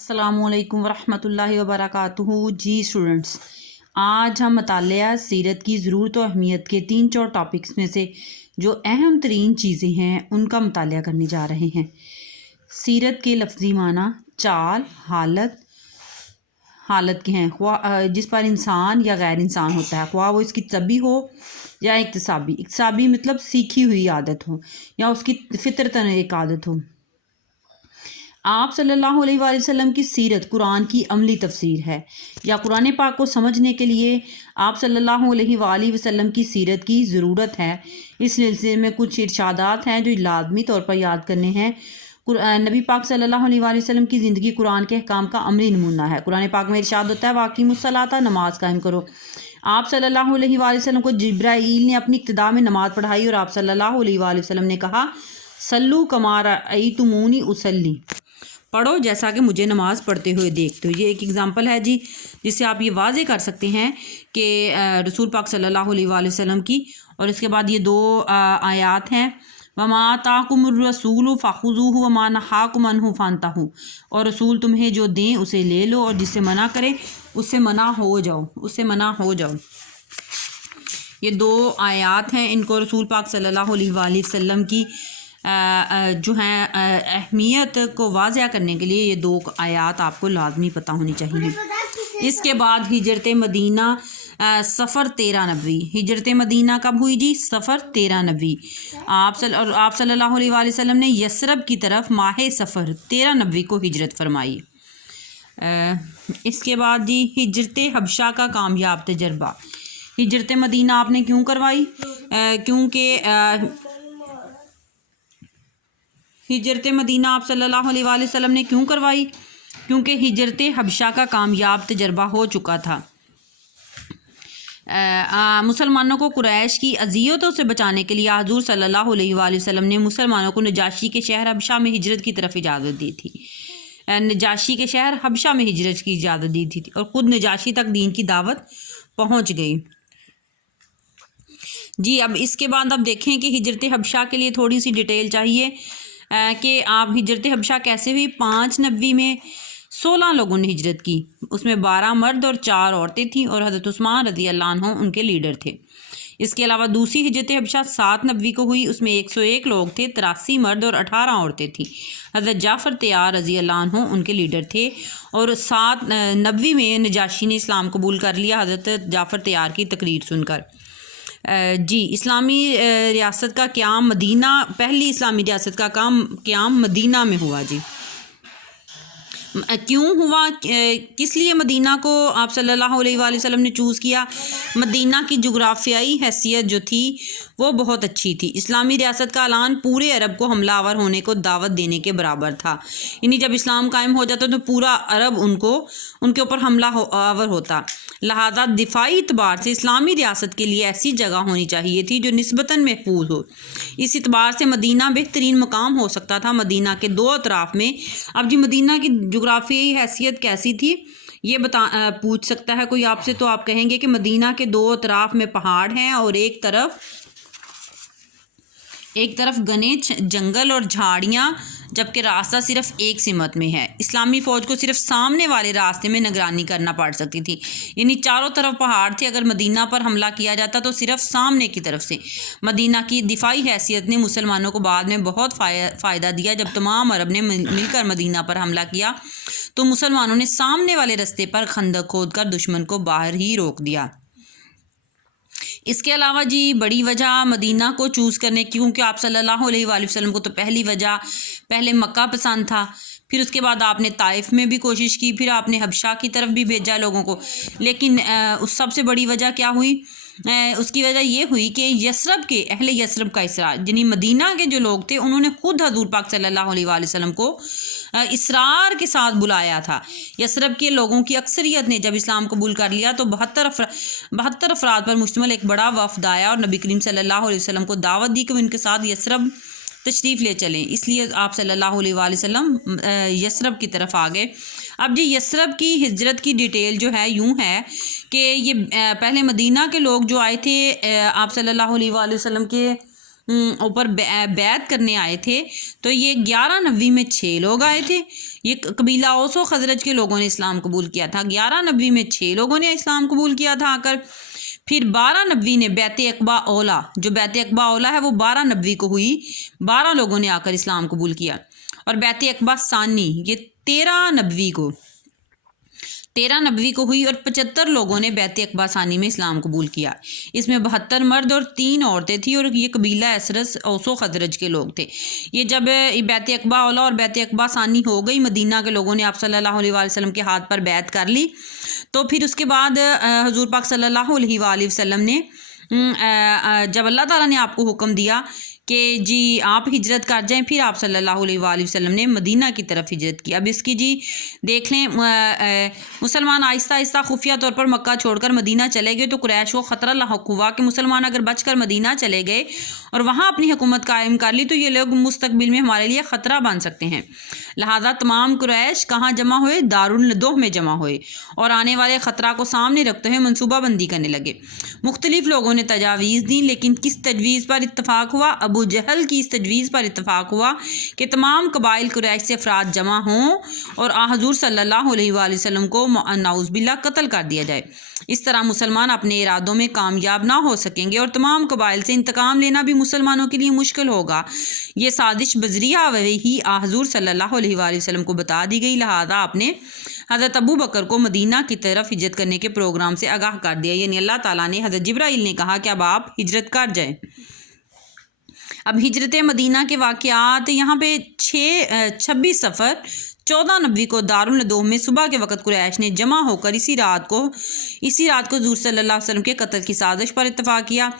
अस्सलामु अलैकुम वरहमतुल्लाहि वबरकातुहू। जी स्टूडेंट्स, आज हम मतालिया सीरत की ज़रूरत और अहमियत के 3-4 टॉपिक्स में से जो अहम तरीन चीज़ें हैं उनका मतालिया करने जा रहे हैं। सीरत के लफ्ज़ी माना चाल, हालत के हैं, ख्वाह जिस पर इंसान या गैर इंसान होता है, ख्वाह वो इसकी तबी हो या इक्तसाबी मतलब सीखी हुई आदत हो या उसकी फितरतन एक आदत हो। आप सल्लल्लाहु अलैहि वसल्लम की सीरत कुरान की अमली तफसीर है या कुरान पाक को समझने के लिए आप सल्लल्लाहु अलैहि वसल्लम की सीरत की ज़रूरत है। इस सिलसिले में कुछ इरशादात हैं जो लाजमी तौर पर याद करने हैं। नबी पाक सल्लल्लाहु अलैहि वसल्लम की ज़िंदगी कुरान के अहकाम का अमली नमूना है। कुरान पाक में इरशाद होता है वाक़िमुस्सलाता, नमाज कायम करो। आप सल्लल्लाहु अलैहि वसल्लम को जिब्राईल ने अपनी इब्तिदा में नमाज़ पढ़ाई और आप सल्लल्लाहु अलैहि वसल्लम ने कहा सल्लू कमा रअयतुमूनी उसल्ली, पढ़ो जैसा कि मुझे नमाज़ पढ़ते हुए देखते हो। ये एक एग्ज़ाम्पल है जी, जिससे आप ये वाज़े कर सकते हैं कि रसूल पाक सल्लल्लाहु अलैहि वसल्लम की। और इसके बाद ये दो आयात हैं, वमा आताकुमुर रसूलु फ़ख़ुज़ूहु वमा नहाकुम अन्हु फ़ांतहू, और रसूल तुम्हें जो दें उसे ले लो और जिससे मना करें उससे मना हो जाओ। ये दो आयात हैं, इनको रसूल पाक सल्लल्लाहु अलैहि वसल्लम की जो हैं अहमियत को वाज़िया करने के लिए ये दो आयात आपको लाजमी पता होनी चाहिए। इसके बाद हिजरत मदीना सफ़र 13 नबवी। हिजरत मदीना कब हुई जी? सफ़र 13 नबवी। आप सल्लल्लाहु अलैहि वसल्लम ने यसरब की तरफ माह सफ़र 13 नबवी को हिजरत फरमाई। इसके बाद जी हिजरत हबशा का कामयाब तजर्बा। हिजरत मदीना आपने क्यों करवाई? क्योंकि हिजरत मदीना आप सल्लल्लाहु अलैहि वसल्लम ने क्यों करवाई? क्योंकि हिजरत हबशा का कामयाब तजर्बा हो चुका था। मुसलमानों को कुरैश की अज़ियतों से बचाने के लिए हुज़ूर सल्लल्लाहु अलैहि वसल्लम ने मुसलमानों को नजाशी के शहर हबशा में हिजरत की तरफ इजाज़त दी थी। नजाशी के शहर हबशा में हिजरत की इजाज़त दी थी और ख़ुद नजाशी तक दीन की दावत पहुँच गई जी। अब इसके बाद अब देखें कि हिजरत हबशा के लिए थोड़ी सी डिटेल चाहिए कि आप हिजरत हबशा कैसे हुई। 5 नबवी में 16 लोगों ने हिजरत की, उसमें 12 मर्द और 4 औरतें थीं और हज़रत उस्मान रज़ी अल्लाह अन्हु उनके लीडर थे। इसके अलावा दूसरी हिजरत हबशा 7 नबवी को हुई, उसमें 101 लोग थे, 83 मर्द और 18 औरतें थीं। हज़रत जाफ़र तैयार रज़ी अल्लाह अन्हु उनके लीडर थे और 7 नबवी में नजाशी ने इस्लाम कबूल कर लिया हज़रत जाफ़र तैयार की तकरीर सुनकर। जी इस्लामी रियासत का क़याम मदीना, पहली इस्लामी रियासत का क़याम मदीना में हुआ जी। क्यों हुआ, किस लिए मदीना को आप सल्लल्लाहु अलैहि वसल्लम ने चूज़ किया? मदीना की जुग्राफियाई हैसियत जो थी वो बहुत अच्छी थी। इस्लामी रियासत का ऐलान पूरे अरब को हमलावर होने को दावत देने के बराबर था। यानी जब इस्लाम कायम हो जाता तो पूरा अरब उनके ऊपर हमलावर होता। लिहाजा दिफाई इतबार से इस्लामी रियासत के लिए ऐसी जगह होनी चाहिए थी जो निस्बतन महफूज हो। इस इतबार से मदीना बेहतरीन मकाम हो सकता था मदीना के दो अतराफ़ में। अब जी मदीना की जुग्राफियाई हैसियत कैसी थी ये पूछ सकता है कोई आपसे, तो आप कहेंगे कि मदीना के दो अतराफ़ में पहाड़ हैं और एक तरफ घने जंगल और झाड़ियाँ, जबकि रास्ता सिर्फ एक सिमत में है। इस्लामी फ़ौज को सिर्फ सामने वाले रास्ते में निगरानी करना पड़ सकती थी, यानी चारों तरफ पहाड़ थे। अगर मदीना पर हमला किया जाता तो सिर्फ सामने की तरफ से। मदीना की दिफाई हैसियत ने मुसलमानों को बाद में बहुत फ़ायदा दिया। जब तमाम अरब ने मिलकर मदीना पर हमला किया तो मुसलमानों ने सामने वाले रास्ते पर खंदक खोदकर दुश्मन को बाहर ही रोक दिया। इसके अलावा जी बड़ी वजह मदीना को चूज़ करने की, क्योंकि आप सल्लल्लाहु अलैहि वसल्लम को तो पहले मक्का पसंद था, फिर उसके बाद आपने ताइफ में भी कोशिश की, फिर आपने हबशा की तरफ भी भेजा लोगों को। लेकिन उस सबसे बड़ी वजह क्या हुई? उसकी वजह ये हुई कि अहले यसरब का इसरार, यानी मदीना के जो लोग थे उन्होंने ख़ुद हज़ूर पाक सल्लल्लाहु अलैहि वसल्लम को इसरार के साथ बुलाया था। यसरब के लोगों की अक्सरियत ने जब इस्लाम कबूल कर लिया तो 72 अफराद पर मुश्तमिल एक बड़ा वफ़द आया और नबी करीम सल्लल्लाहु अलैहि वसल्लम को दावत दी कि वो इनके साथ यसरब तशरीफ़ ले चलें। इसलिए आप सल्लल्लाहु अलैहि वसल्लम यसरब की तरफ आ गए। अब जी यसरब की हिजरत की डिटेल जो है यूँ है कि ये पहले मदीना के लोग जो आए थे आप सल्लल्लाहु अलैहि वसल्लम के اوپر بیعت کرنے آئے تھے تو یہ 11 نبوی میں 6 لوگ آئے تھے. یہ قبیلہ اوس و خزرج کے لوگوں نے اسلام قبول کیا تھا. 11 نبوی میں 6 لوگوں نے اسلام قبول کیا تھا آ کر. پھر 12 نبوی نے بیعت عقبہ اولا، جو بیعت عقبہ اولا ہے وہ 12 نبوی کو ہوئی، 12 لوگوں نے آ کر اسلام قبول کیا. اور بیعت عقبہ ثانی یہ 13 نبوی کو ہوئی اور 75 لوگوں نے بیعت عقبہ ثانی میں اسلام قبول کیا. اس میں 72 مرد اور 3 عورتیں تھیں اور یہ قبیلہ اسرس اوس و خزرج کے لوگ تھے. یہ جب بیعت عقبہ اولا اور بیعت عقبہ ثانی ہو گئی، مدینہ کے لوگوں نے آپ صلی اللہ علیہ وآلہ وسلم کے ہاتھ پر بیعت کر لی. تو پھر اس کے بعد حضور پاک صلی اللہ علیہ وآلہ وسلم نے جب اللہ تعالیٰ نے آپ کو حکم دیا کہ جی آپ ہجرت کر جائیں، پھر آپ صلی اللہ علیہ وآلہ وسلم نے مدینہ کی طرف ہجرت کی. اب اس کی جی دیکھ لیں، مسلمان آہستہ آہستہ خفیہ طور پر مکہ چھوڑ کر مدینہ چلے گئے تو قریش کو خطرہ لاحق ہوا کہ مسلمان اگر بچ کر مدینہ چلے گئے اور وہاں اپنی حکومت قائم کر لی تو یہ لوگ مستقبل میں ہمارے لیے خطرہ بن سکتے ہیں. لہٰذا تمام قریش کہاں جمع ہوئے؟ دارالندوہ میں جمع ہوئے اور آنے والے خطرہ کو سامنے رکھتے ہوئے منصوبہ بندی کرنے لگے. مختلف لوگوں نے تجاویز دیں لیکن کس تجویز پر اتفاق ہوا؟ ابو جہل کی اس تجویز پر اتفاق ہوا کہ تمام قبائل قریش سے افراد جمع ہوں اور حضور صلی اللہ علیہ وآلہ وسلم کو نعوذ باللہ قتل کر دیا جائے. اس طرح مسلمان اپنے ارادوں میں کامیاب نہ ہو سکیں گے اور تمام قبائل سے انتقام لینا بھی مسلمانوں کے لیے مشکل ہوگا. یہ سازش بذریعہ وحی حضور صلی اللہ علیہ وآلہ وسلم کو بتا دی گئی. لہذا آپ نے حضرت ابو بکر کو مدینہ کی طرف ہجرت کرنے کے پروگرام سے آگاہ کر دیا. یعنی اللہ تعالیٰ نے حضرت جبرائیل نے کہا کہ اب آپ ہجرت کر جائیں. اب ہجرت مدینہ کے واقعات یہاں پہ 26 صفر 14 نبوی کو دارالندوہ میں صبح کے وقت قریش نے جمع ہو کر اسی رات کو حضور صلی اللہ علیہ وسلم کے قتل کی سازش پر اتفاق کیا.